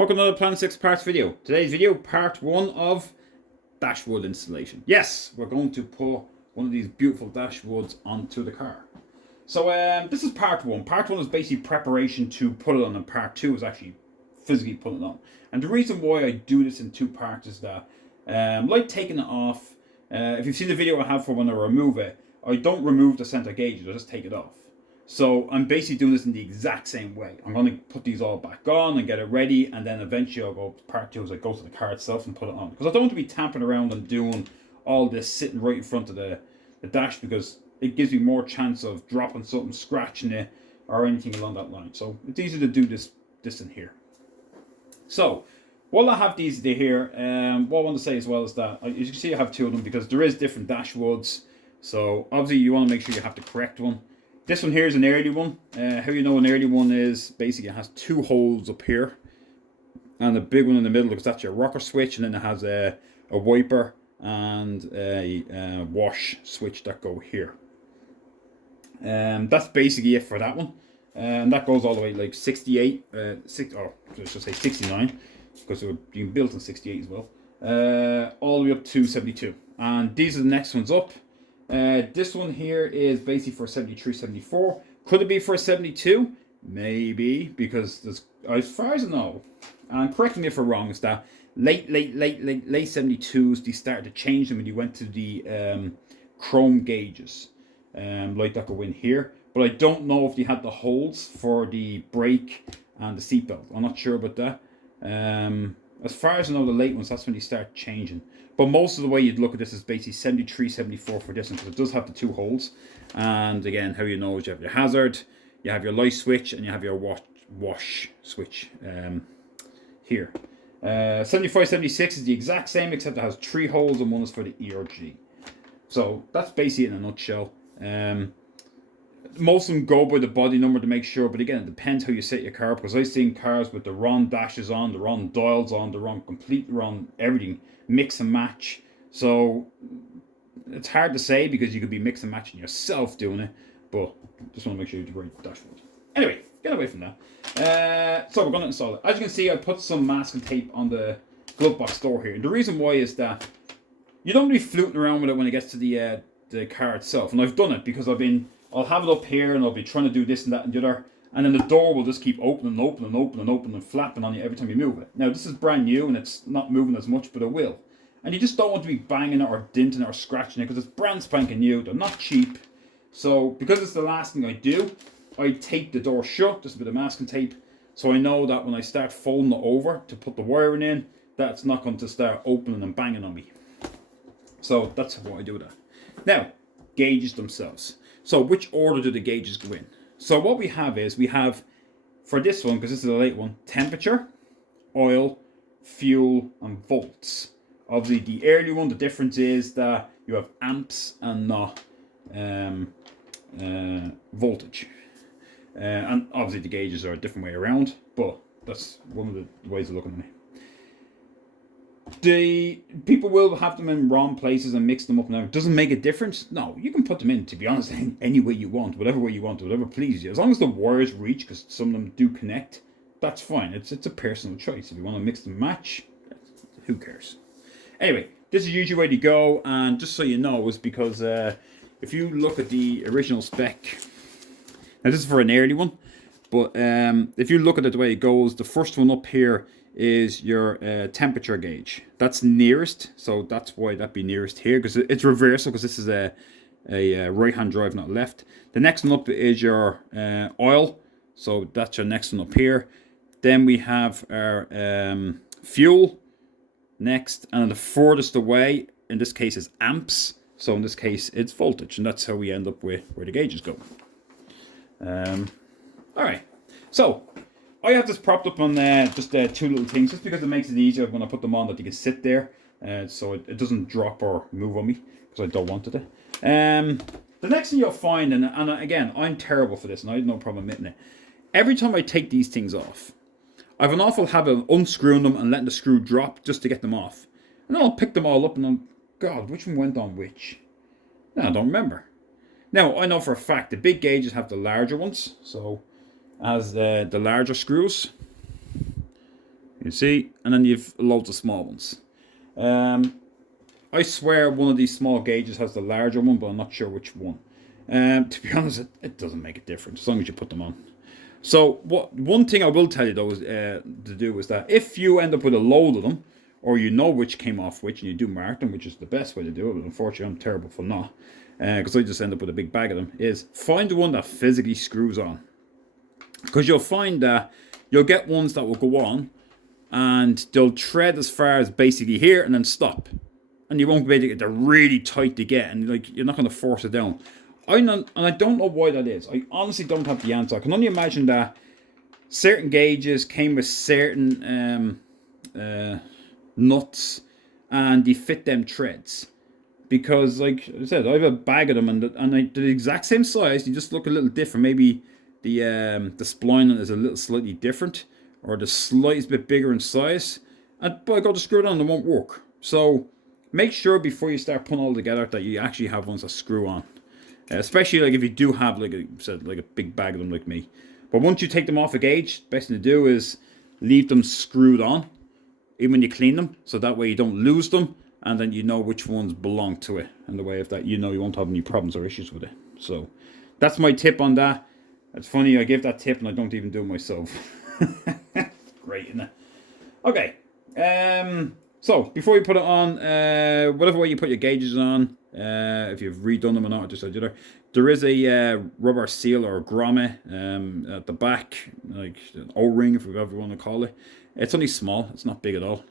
Welcome to another Tr6 parts video. Today's video, part 1 of dashwood installation. Yes, we're going to put one of these beautiful dashwoods onto the car. So this is part 1. Part 1 is basically preparation to put it on, and part 2 is actually physically putting it on. And the reason why I do this in 2 parts is that, like taking it off, if you've seen the video I have for when I remove it, I don't remove the center gauges, I just take it off. So I'm basically doing this in the exact same way. I'm going to put these all back on and get it ready, and then eventually I'll go to part 2 as I go to the car itself and put it on. Because I don't want to be tampering around and doing all this sitting right in front of the dash, because it gives me more chance of dropping something, scratching it, or anything along that line. So it's easy to do this in here. So while I have these here, what I want to say as well is that, as you can see, I have 2 of them because there is different dashwoods. So obviously you want to make sure you have the correct one. This one here is an early one. How you know an early one is basically it has 2 holes up here and a big one in the middle because that's your rocker switch, and then it has a wiper and a wash switch that go here. That's basically it for that one. And that goes all the way like 68, I should say 69, because they were being built in 68 as well. All the way up to 72. And these are the next ones up. This one here is basically for 73, 74. Could it be for a 72? Maybe, because there's, as far as I know, and correct me if I'm wrong, is that late 72s, they started to change them when you went to the chrome gauges. Like that go in here. But I don't know if they had the holes for the brake and the seatbelt. I'm not sure about that. As far as I know, the late ones, that's when they start changing. But most of the way you'd look at this is basically 73, 74 for this one, because it does have the 2 holes. And again, how you know is you have your hazard, you have your light switch, and you have your wash switch here. 75, 76 is the exact same, except it has 3 holes and one is for the ERG. So that's basically it in a nutshell. Most of them go by the body number to make sure, but again, it depends how you set your car, because I've seen cars with the wrong dashes on, the wrong dials on, the wrong, completely wrong everything, mix and match. So it's hard to say because you could be mix and matching yourself doing it, but just want to make sure you do the right dashboard. Anyway, get away from that. So we're going to install it. As you can see, I put some masking tape on the glove box door here. And the reason why is that you don't be fluting around with it when it gets to the car itself. And I've done it because I'll have it up here and I'll be trying to do this and that and the other, and then the door will just keep opening and flapping on you every time you move it. Now this is brand new and it's not moving as much, but it will. And you just don't want to be banging it or denting it or scratching it because it's brand spanking new. They're not cheap. So because it's the last thing I do, I tape the door shut, just a bit of masking tape, so I know that when I start folding it over to put the wiring in, that's not going to start opening and banging on me. So that's what I do with that. Now, gauges themselves. So which order do the gauges go in? So what we have is, for this one, because this is a late one, temperature, oil, fuel, and volts. Obviously the early one, the difference is that you have amps and not voltage. And obviously the gauges are a different way around, but that's one of the ways of looking at it. The people will have them in wrong places and mix them up now. It doesn't make a difference. No, you can put them in, to be honest, any way you want, whatever way you want, whatever pleases you. As long as the wires reach, because some of them do connect, that's fine. It's a personal choice. If you want to mix and match, who cares? Anyway, this is usually where to go, and just so you know, is because if you look at the original spec, now this is for an early one, but if you look at it the way it goes, the first one up here is your temperature gauge. That's nearest, so that's why that'd be nearest here, because it's reversal, because this is a right hand drive, not left. The next one up is your oil, so that's your next one up here. Then we have our fuel next, and the furthest away in this case is amps, so in this case it's voltage, and that's how we end up with where the gauges go. Alright, so I have this propped up on just 2 little things, just because it makes it easier when I put them on that you can sit there, so it doesn't drop or move on me, because I don't want it to. The next thing you'll find, and again, I'm terrible for this, and I have no problem admitting it. Every time I take these things off, I have an awful habit of unscrewing them and letting the screw drop just to get them off. And then I'll pick them all up and I'm, God, which one went on which? No, I don't remember. Now, I know for a fact the big gauges have the larger ones, so as the larger screws, you You see? And then you've loads of small ones. I swear one of these small gauges has the larger one, but I'm not sure which one. To be honest, it doesn't make a difference as long as you put them on. So one thing I will tell you though is, to do is that if you end up with a load of them, or you know which came off which, and you do mark them, which is the best way to do it, but unfortunately I'm terrible for not, because I just end up with a big bag of them, is find the one that physically screws on. Because you'll find that you'll get ones that will go on, and they'll tread as far as basically here, and then stop. And you won't be able to get, they're really tight to get, and like you're not going to force it down. And I don't know why that is. I honestly don't have the answer. I can only imagine that certain gauges came with certain nuts, and they fit them treads. Because, like I said, I have a bag of them, and they're the exact same size. They just look a little different. Maybe the spline is a little slightly different, or the slightest bit bigger in size. But I got to screw it on, and it won't work. So make sure before you start putting all together that you actually have ones that screw on. Especially like if you do have like a big bag of them like me. But once you take them off a gauge, best thing to do is leave them screwed on, even when you clean them, so that way you don't lose them, and then you know which ones belong to it. And the way of that, you know you won't have any problems or issues with it. So that's my tip on that. It's funny, I give that tip and I don't even do it myself. Great, isn't it? Okay. So before you put it on, whatever way you put your gauges on, if you've redone them or not, just there is a rubber seal or grommet at the back, like an O-ring, if you ever want to call it. It's only small; it's not big at all.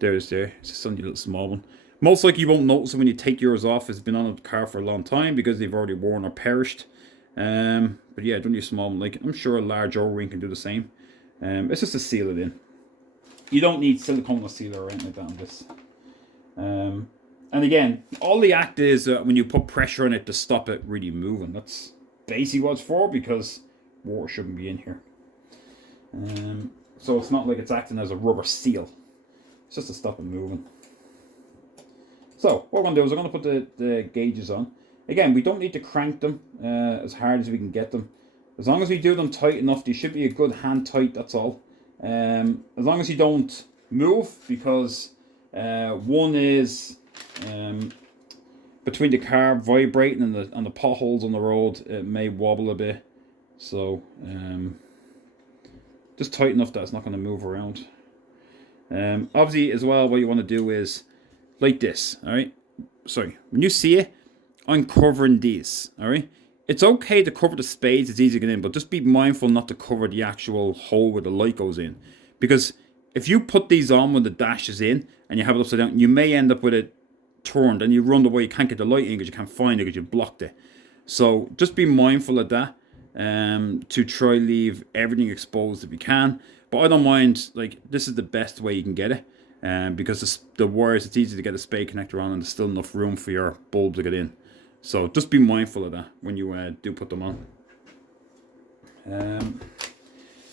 It's just only a little small one. Most likely you won't notice it when you take yours off. It's been on the car for a long time because they've already worn or perished. But yeah, don't need a small one. Like I'm sure a large O-ring can do the same. It's just to seal it in. You don't need silicone sealer or anything like that on this. And again, all the act is when you put pressure on it to stop it really moving. That's basically what it's for, because water shouldn't be in here. So it's not like it's acting as a rubber seal. It's just to stop it moving. So what we're going to do is we're going to put the gauges on. Again, we don't need to crank them as hard as we can get them. As long as we do them tight enough, they should be a good hand tight, that's all. As long as you don't move, because one is between the car vibrating and the potholes on the road, it may wobble a bit. So just tight enough that it's not going to move around. Obviously, as well, what you want to do is like this. All right. Sorry, when you see it, I'm covering these. All right. It's okay to cover the spades, it's easy to get in, but just be mindful not to cover the actual hole where the light goes in. Because if you put these on when the dash is in and you have it upside down, you may end up with it turned and you run the way you can't get the light in because you can't find it because you blocked it. So just be mindful of that, to try leave everything exposed if you can. But I don't mind, like this is the best way you can get it, because the wires, it's easy to get a spade connector on and there's still enough room for your bulb to get in. So just be mindful of that when you do put them on.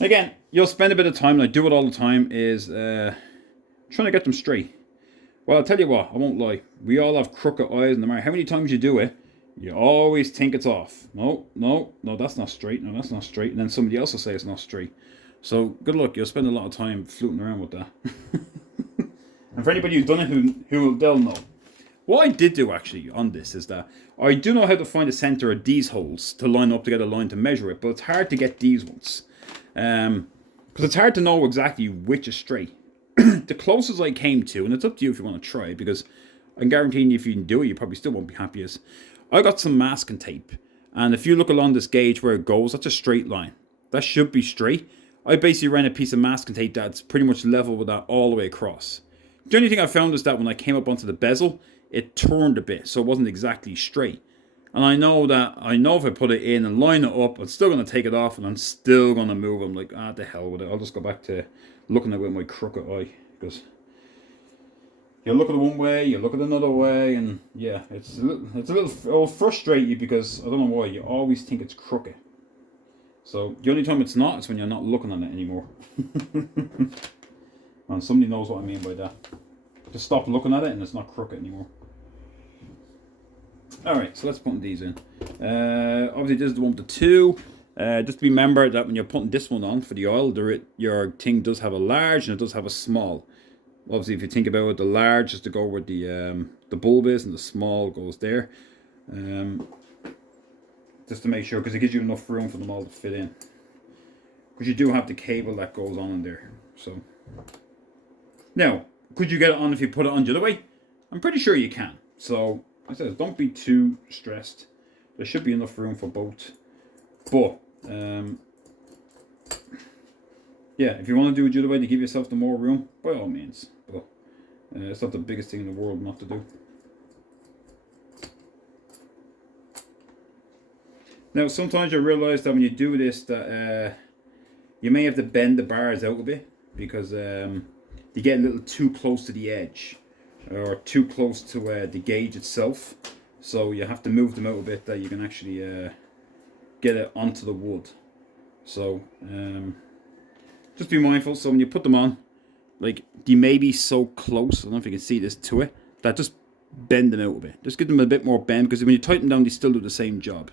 Again, you'll spend a bit of time, and I do it all the time, is trying to get them straight. Well, I'll tell you what, I won't lie. We all have crooked eyes, and no matter how many times you do it, you always think it's off. No, that's not straight. No, that's not straight. And then somebody else will say it's not straight. So good luck. You'll spend a lot of time fluting around with that. And for anybody who's done it, they'll know. What I did do actually on this is that I do know how to find the center of these holes to line up to get a line to measure it, but it's hard to get these ones. Because it's hard to know exactly which is straight. The closest I came to, and it's up to you if you want to try, because I'm guaranteeing you if you can do it, you probably still won't be happy, is I got some masking tape. And if you look along this gauge where it goes, that's a straight line. That should be straight. I basically ran a piece of masking tape that's pretty much level with that all the way across. The only thing I found is that when I came up onto the bezel, it turned a bit, so it wasn't exactly straight. And I know if I put it in and line it up, I'm still going to take it off and I'm still going to move. I'm like, the hell with it. I'll just go back to looking at it with my crooked eye. Because you look at it one way, you look at it another way, and yeah, it'll frustrate you because, I don't know why, you always think it's crooked. So the only time it's not is when you're not looking at it anymore. And somebody knows what I mean by that. Just stop looking at it and it's not crooked anymore. Alright, so let's put these in. Obviously this is the one with the 2. Just remember that when you're putting this one on for the oil, your thing does have a large and it does have a small. Obviously, if you think about it, the large is to go where the bulb is, and the small goes there. Just to make sure, because it gives you enough room for them all to fit in. Because you do have the cable that goes on in there. So now, could you get it on if you put it on the other way? I'm pretty sure you can. So I said, don't be too stressed. There should be enough room for both. But yeah, if you want to do it the other way to give yourself the more room, by all means. But it's not the biggest thing in the world not to do. Now, sometimes you realize that when you do this, that you may have to bend the bars out a bit because you get a little too close to the edge or too close to the gauge itself. So you have to move them out a bit that you can actually get it onto the wood. So just be mindful. So when you put them on, like, they may be so close, I don't know if you can see this, to it, that just bend them out a bit. Just give them a bit more bend, because when you tighten them down, they still do the same job.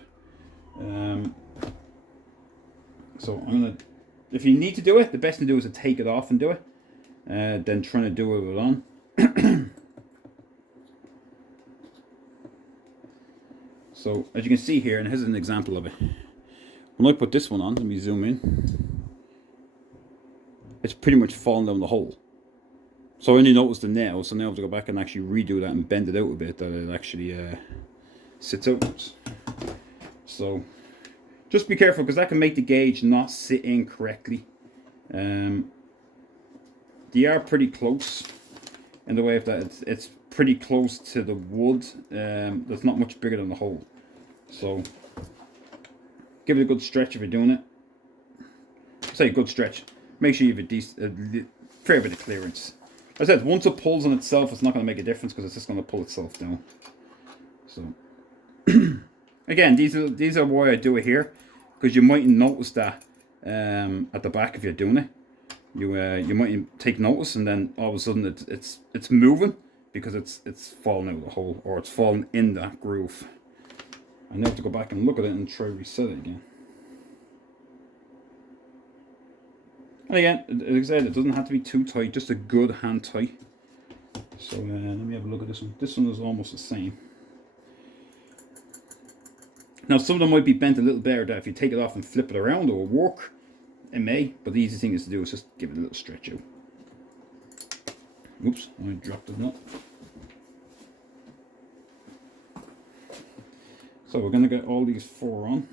So I'm gonna, if you need to do it, the best thing to do is to take it off and do it, then trying to do it with it on. So as you can see here, and here's an example of it. When I put this one on, let me zoom in. It's pretty much fallen down the hole. So I only noticed the nail, so now I have to go back and actually redo that and bend it out a bit, that it actually sits out. So just be careful, because that can make the gauge not sit in correctly. They are pretty close in the way of that it's pretty close to the wood. That's not much bigger than the hole. So give it a good stretch if you're doing it. Say a good stretch. Make sure you have a fair bit of clearance. As I said, once it pulls on itself, it's not going to make a difference, because it's just going to pull itself down. So again, these are why I do it here, because you might notice that at the back if you're doing it. You might take notice, and then all of a sudden it's moving because it's falling out of the hole, or it's falling in that groove. I now have to go back and look at it and try to reset it again. And again, like I said, it doesn't have to be too tight, just a good hand tight. So let me have a look at this one. This one is almost the same. Now some of them might be bent a little better, that if you take it off and flip it around, it will work. It may, but the easy thing is to do is just give it a little stretch out. Oops, I dropped the nut. So we're going to get all these 4 on.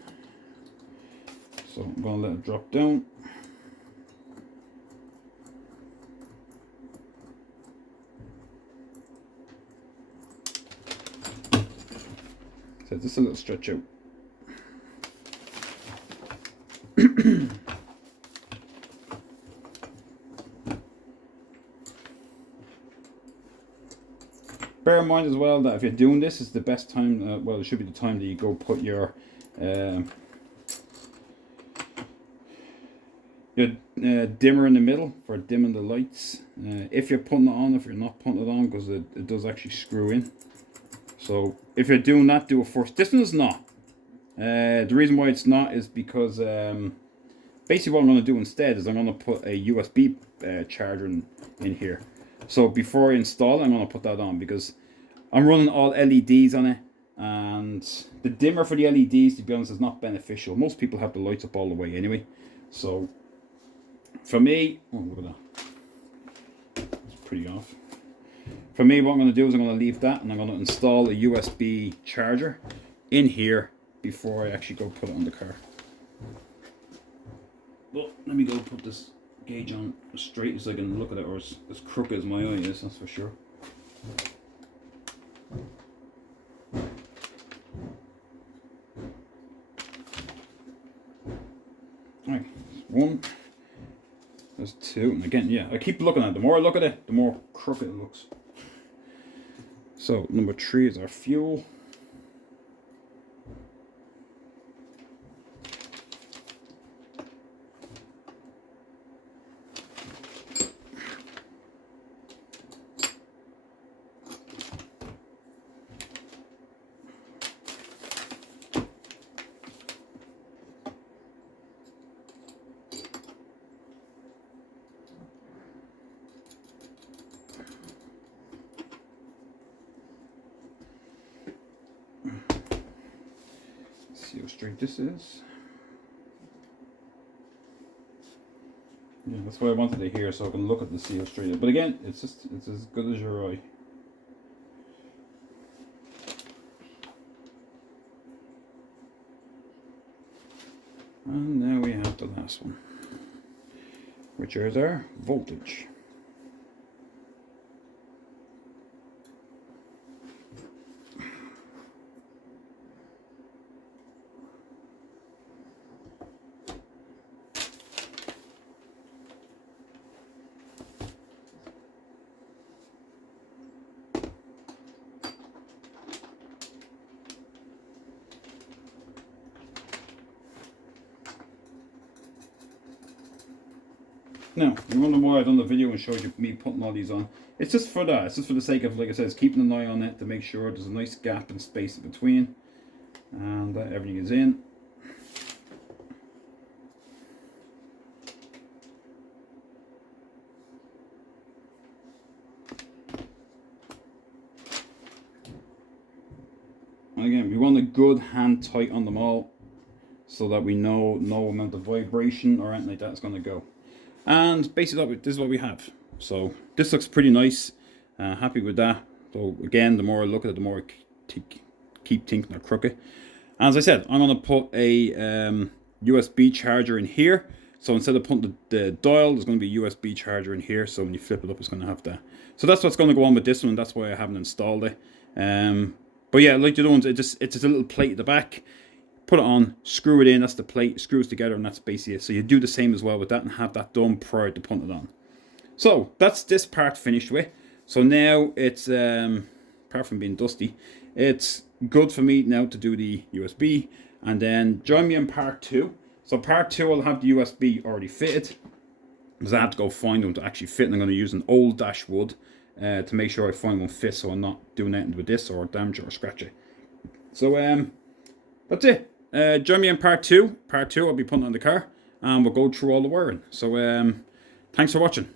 So I'm going to let it drop down. So just a little stretch out. Bear in mind as well that if you're doing this, it's the best time, well, it should be the time that you go put your dimmer in the middle for dimming the lights. If you're putting it on, if you're not putting it on, because it does actually screw in. So if you're doing that, do it first. This one is not. The reason why it's not is because basically what I'm going to do instead is I'm going to put a USB charger in here. So before I install it, I'm going to put that on, because I'm running all LEDs on it, and the dimmer for the LEDs, to be honest, is not beneficial. Most people have the lights up all the way anyway. So for me, oh, look at that. It's pretty off. For me, what I'm going to do is I'm going to leave that, and I'm going to install a USB charger in here before I actually go put it on the car. Well, let me go put this gauge on as straight as I can look at it, or as crooked as my eye is, that's for sure. Alright, 1, there's 2, and again, yeah, I keep looking at it. The more I look at it, the more crooked it looks. So number 3 is our fuel. see how straight this is. Yeah, that's why I wanted it here, so I can look at the see how straight it is. But again, it's as good as your eye. And now we have the last one, which is our voltage. Now, you wonder why I've done the video and showed you me putting all these on. It's just for that. It's just for the sake of, like I said, keeping an eye on it to make sure there's a nice gap and space in between. And that everything is in. And again, we want a good hand tight on them all so that we know no amount of vibration or anything like that is going to go. And basically this is what we have. So this looks pretty nice. Happy with that. So again, the more I look at it, the more I keep thinking they're crooked. As I said, I'm going to put a USB charger in here. So instead of putting the dial, there's going to be a USB charger in here. So when you flip it up, it's going to have that. So that's what's going to go on with this one. That's why I haven't installed it. But yeah, like the other ones, it's just a little plate at the back. Put it on, screw it in, that's the plate, screws together, and that's basically it. So you do the same as well with that and have that done prior to putting it on. So that's this part finished with. So now it's, apart from being dusty, it's good for me now to do the USB. And then join me in part 2. So part 2 I'll have the USB already fitted, because I have to go find one to actually fit, and I'm going to use an old dashwood to make sure I find one fit, so I'm not doing anything with this or damage it or scratch it. So that's it. Join me in part 2. Part 2 I'll be putting on the car and we'll go through all the wiring. So thanks for watching.